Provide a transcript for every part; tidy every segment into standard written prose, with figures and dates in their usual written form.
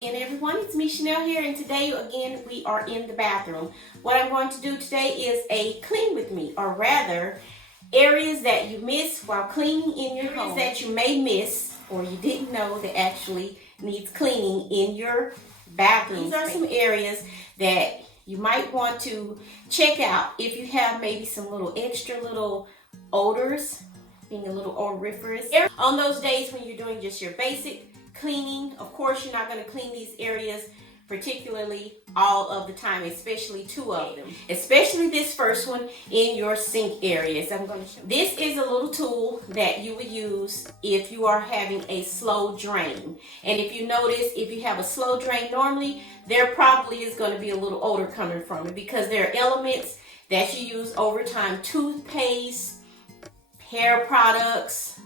And everyone, it's me Chanel here, and today again we are in the bathroom. What I'm going to do today is a clean with me, or rather areas that you miss while cleaning in your home, that you may miss or you didn't know that actually needs cleaning in your bathroom. These are some areas that you might want to check out if you have maybe some little extra little odors, being a little odoriferous. On those days when you're doing just your basic cleaning, of course you're not going to clean these areas particularly all of the time, especially two of them, especially this first one in your sink areas. I'm going to show you. This is a little tool that you would use if you are having a slow drain. And if you notice, if you have a slow drain normally, there probably is going to be a little odor coming from it because there are elements that you use over time: toothpaste, hair products,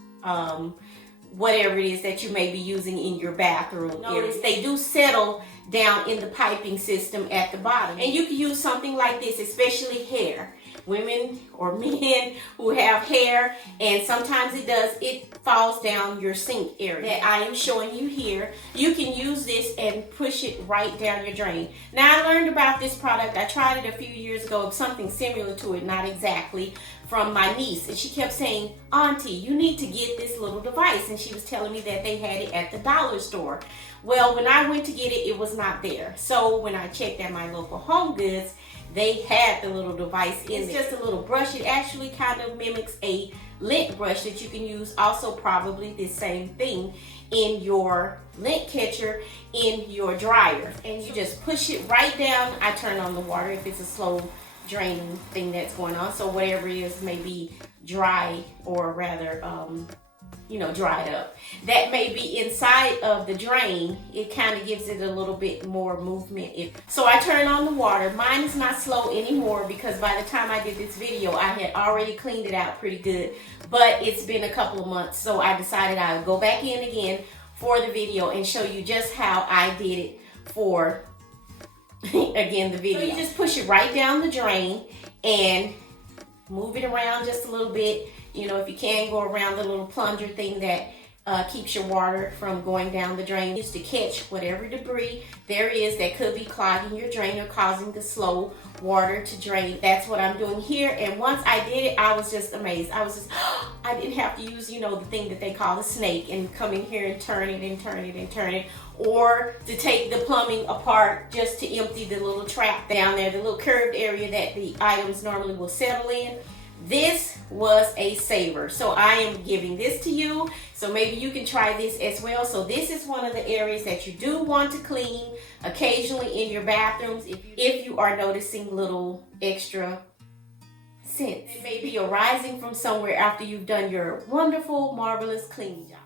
whatever it is that you may be using in your bathroom. Notice they do settle down in the piping system at the bottom. And you can use something like this, especially hair. Women or men who have hair, and sometimes it falls down your sink area that I am showing you here. You can use this and push it right down your drain. Now, I learned about this product. I tried it a few years ago, something similar to it, not exactly, from my niece, and she kept saying, "Auntie, you need to get this little device," and she was telling me that they had it at the dollar store. Well, when I went to get it, it was not there. So when I checked at my local Home Goods, they had the little device in there. It's just a little brush. It actually kind of mimics a lint brush that you can use, also probably the same thing, in your lint catcher in your dryer. And you just push it right down. I turn on the water if it's a slow draining thing that's going on, so whatever it is may be dry, or rather dried up, that may be inside of the drain. It kind of gives it a little bit more movement. So I turn on the water. Mine is not slow anymore because by the time I did this video I had already cleaned it out pretty good, but it's been a couple of months, so I decided I would go back in again for the video and show you just how I did it for again the video. So you just push it right down the drain and move it around just a little bit. You know, if you can, go around the little plunger thing that keeps your water from going down the drain, just to catch whatever debris there is that could be clogging your drain or causing the slow water to drain. That's what I'm doing here. And once I did it, I was just amazed. I was just, I didn't have to use, the thing that they call the snake and come in here and turn it and turn it and turn it, or to take the plumbing apart just to empty the little trap down there, the little curved area that the items normally will settle in. This was a saver, so I am giving this to you, so maybe you can try this as well. So this is one of the areas that you do want to clean occasionally in your bathrooms if you are noticing little extra scents. It may be arising from somewhere after you've done your wonderful, marvelous cleaning job.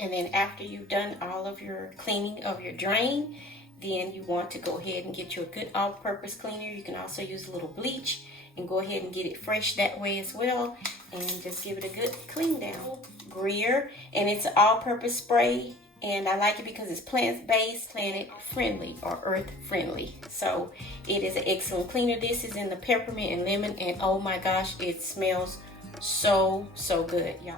And then after you've done all of your cleaning of your drain, then you want to go ahead and get your good all-purpose cleaner. You can also use a little bleach and go ahead and get it fresh that way as well, and just give it a good clean down. Greer, and it's an all-purpose spray, and I like it because it's plant-based, planet-friendly, or earth-friendly. So it is an excellent cleaner. This is in the peppermint and lemon, and oh my gosh, it smells so good, y'all.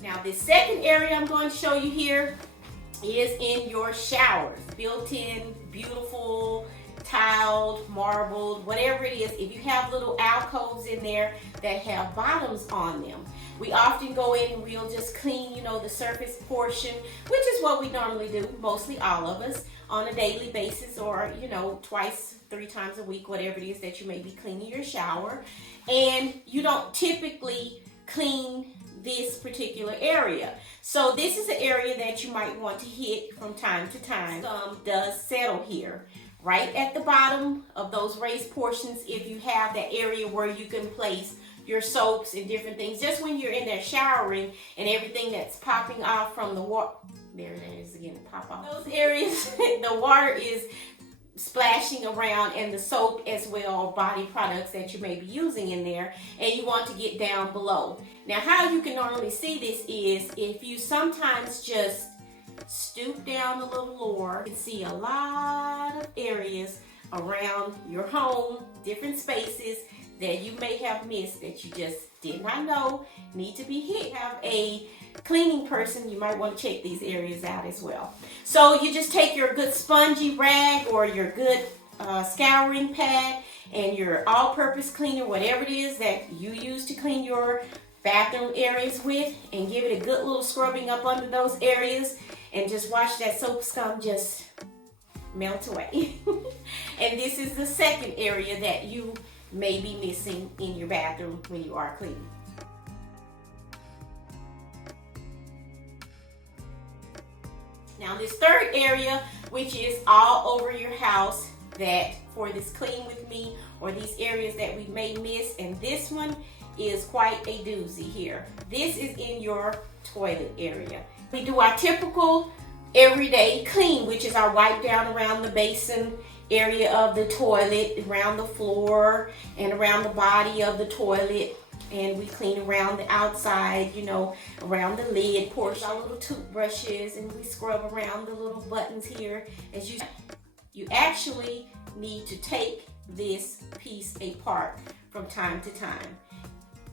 Now this second area I'm going to show you here is in your showers. Built-in, beautiful, tiled, marbled, whatever it is. If you have little alcoves in there that have bottoms on them, we often go in and we'll just clean, the surface portion, which is what we normally do, mostly all of us, on a daily basis, or, twice, 3 times a week, whatever it is that you may be cleaning your shower. And you don't typically clean this particular area. So this is an area that you might want to hit from time to time. Some does settle here, right at the bottom of those raised portions. If you have that area where you can place your soaps and different things, just when you're in there showering and everything that's popping off from the water, there it is again, pop off. Those areas, the water is splashing around, and the soap as well, body products that you may be using in there, and you want to get down below. Now, how you can normally see this is if you sometimes just stoop down a little lower, you can see a lot of areas around your home, different spaces that you may have missed that you just did not know need to be hit. Have a cleaning person, you might want to check these areas out as well. So you just take your good spongy rag or your good scouring pad and your all-purpose cleaner, whatever it is that you use to clean your bathroom areas with, and give it a good little scrubbing up under those areas, and just watch that soap scum just melt away. And this is the second area that you may be missing in your bathroom when you are cleaning. Now this third area, which is all over your house, that for this clean with me, or these areas that we may miss, and this one is quite a doozy here. This is in your toilet area. We do our typical everyday clean, which is our wipe down around the basin area of the toilet, around the floor, and around the body of the toilet. And we clean around the outside, you know, around the lid portion, our little toothbrushes, and we scrub around the little buttons here. As you actually need to take this piece apart from time to time.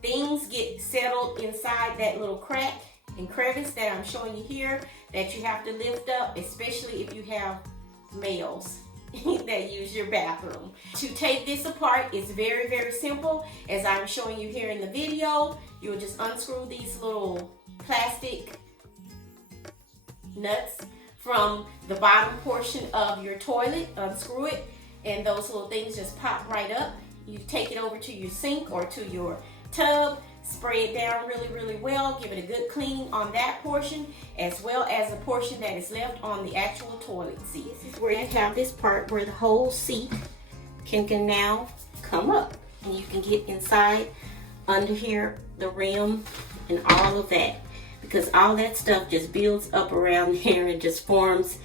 Things get settled inside that little crack and crevice that I'm showing you here that you have to lift up, especially if you have males that use your bathroom. To take this apart is very, very simple. As I'm showing you here in the video, you'll just unscrew these little plastic nuts from the bottom portion of your toilet, unscrew it, and those little things just pop right up. You take it over to your sink or to your tub, spray it down really, really well, give it a good cleaning on that portion, as well as the portion that is left on the actual toilet seat. This is where you have this part where the whole seat can now come up, and you can get inside under here, the rim and all of that, because all that stuff just builds up around here and just forms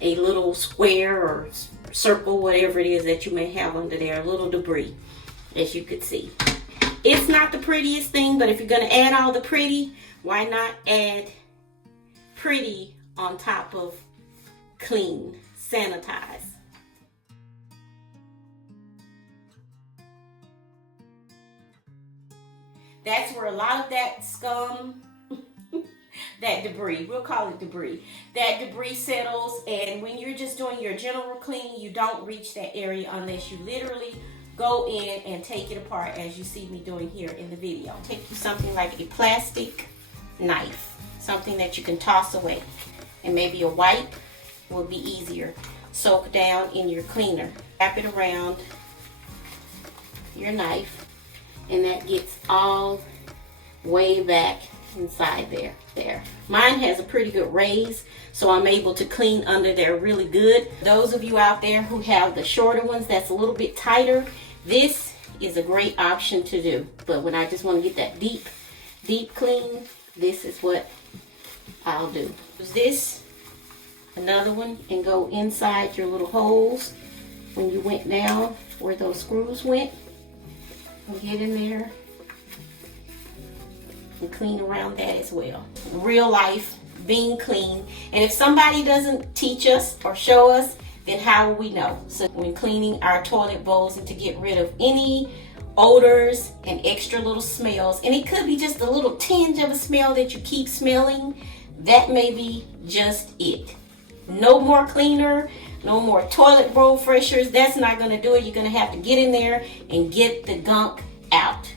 a little square or circle, whatever it is that you may have under there, a little debris, as you could see. It's not the prettiest thing, but if you're going to add all the pretty, why not add pretty on top of clean, sanitized? That's where a lot of that scum, that debris, we'll call it debris, that debris settles, and when you're just doing your general cleaning, you don't reach that area unless you literally go in and take it apart, as you see me doing here in the video. Take you something like a plastic knife, something that you can toss away, and maybe a wipe will be easier. Soak down in your cleaner, wrap it around your knife, and that gets all way back inside there. Mine has a pretty good raise, so I'm able to clean under there really good. Those of you out there who have the shorter ones that's a little bit tighter, this is a great option to do. But when I just want to get that deep clean, this is what I'll do. Use this, another one, and go inside your little holes when you went down where those screws went, and get in there and clean around that as well. Real life, being clean. And if somebody doesn't teach us or show us, then how will we know? So when cleaning our toilet bowls, and to get rid of any odors and extra little smells, and it could be just a little tinge of a smell that you keep smelling, that may be just it. No more cleaner, no more toilet bowl freshers. That's not going to do it. You're going to have to get in there and get the gunk out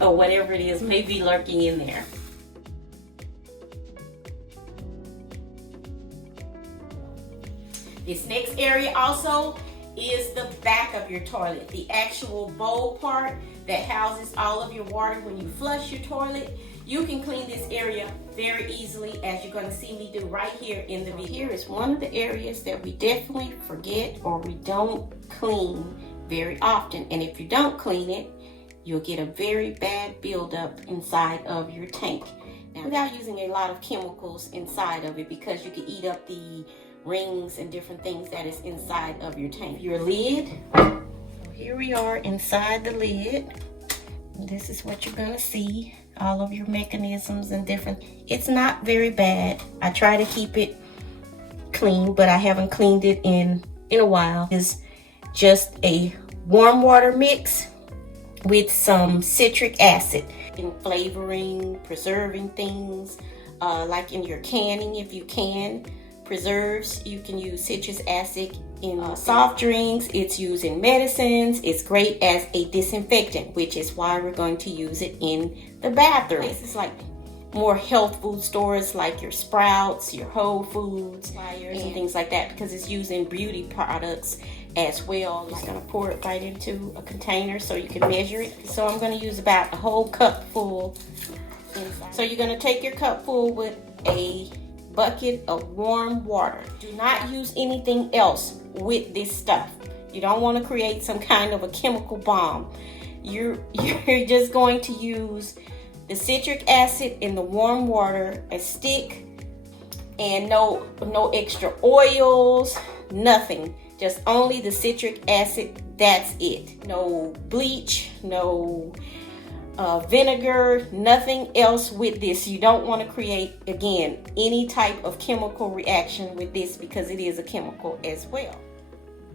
or whatever it is may be lurking in there. This next area also is the back of your toilet, the actual bowl part that houses all of your water when you flush your toilet. You can clean this area very easily, as you're going to see me do right here in the video. Here is one of the areas that we definitely forget or we don't clean very often. And if you don't clean it, you'll get a very bad buildup inside of your tank. Now, without using a lot of chemicals inside of it, because you can eat up the rings and different things that is inside of your tank. Your lid, here we are inside the lid. This is what you're gonna see, all of your mechanisms and different. It's not very bad. I try to keep it clean, but I haven't cleaned it in a while. It's just a warm water mix with some citric acid and flavoring, preserving things, like in your canning if you can. Preserves, you can use citrus acid in soft drinks. It's used in medicines. It's great as a disinfectant, which is why we're going to use it in the bathroom. It's like more health food stores like your Sprouts, your Whole Foods, and things like that, because it's used in beauty products as well. I'm just going to pour it right into a container so you can measure it. So I'm going to use about a whole cup full. So you're going to take your cup full with a bucket of warm water. Do not use anything else with this stuff. You don't want to create some kind of a chemical bomb. You're just going to use the citric acid in the warm water, a stick, and no extra oils, nothing. Just only the citric acid, that's it. No bleach, no vinegar, nothing else with this. You don't want to create, again, any type of chemical reaction with this because it is a chemical as well.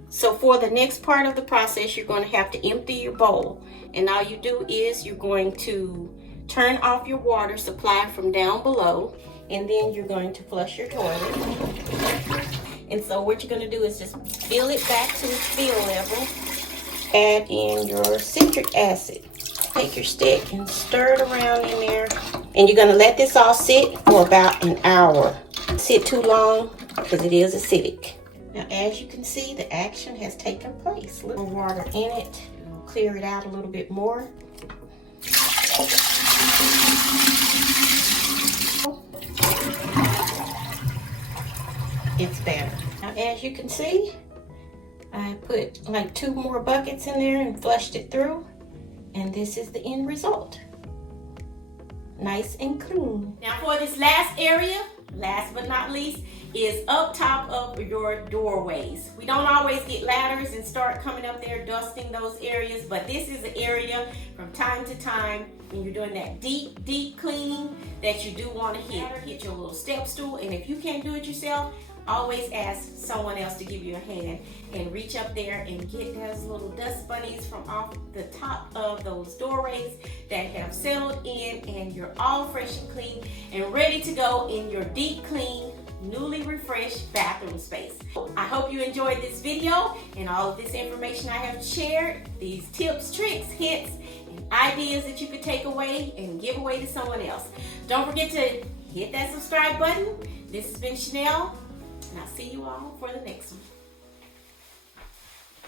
So for the next part of the process, you're going to have to empty your bowl. And all you do is you're going to turn off your water supply from down below, and then you're going to flush your toilet. And so what you're going to do is just fill it back to its fill level. Add in your citric acid. Take your stick and stir it around in there. And you're going to let this all sit for about an hour. Sit too long because it is acidic. Now, as you can see, the action has taken place. A little water in it. We'll clear it out a little bit more. It's better. Now, as you can see, I put like 2 more buckets in there and flushed it through. And this is the end result. Nice and clean. Now for this last area, last but not least, is up top of your doorways. We don't always get ladders and start coming up there dusting those areas, but this is an area from time to time when you're doing that deep cleaning that you do want to hit your little step stool. And if you can't do it yourself, always ask someone else to give you a hand and reach up there and get those little dust bunnies from off the top of those doorways that have settled in, and you're all fresh and clean and ready to go in your deep clean, newly refreshed bathroom space. I hope you enjoyed this video and all of this information I have shared, these tips, tricks, hints, and ideas that you could take away and give away to someone else. Don't forget to hit that subscribe button. This has been Chanel, and I'll see you all for the next one.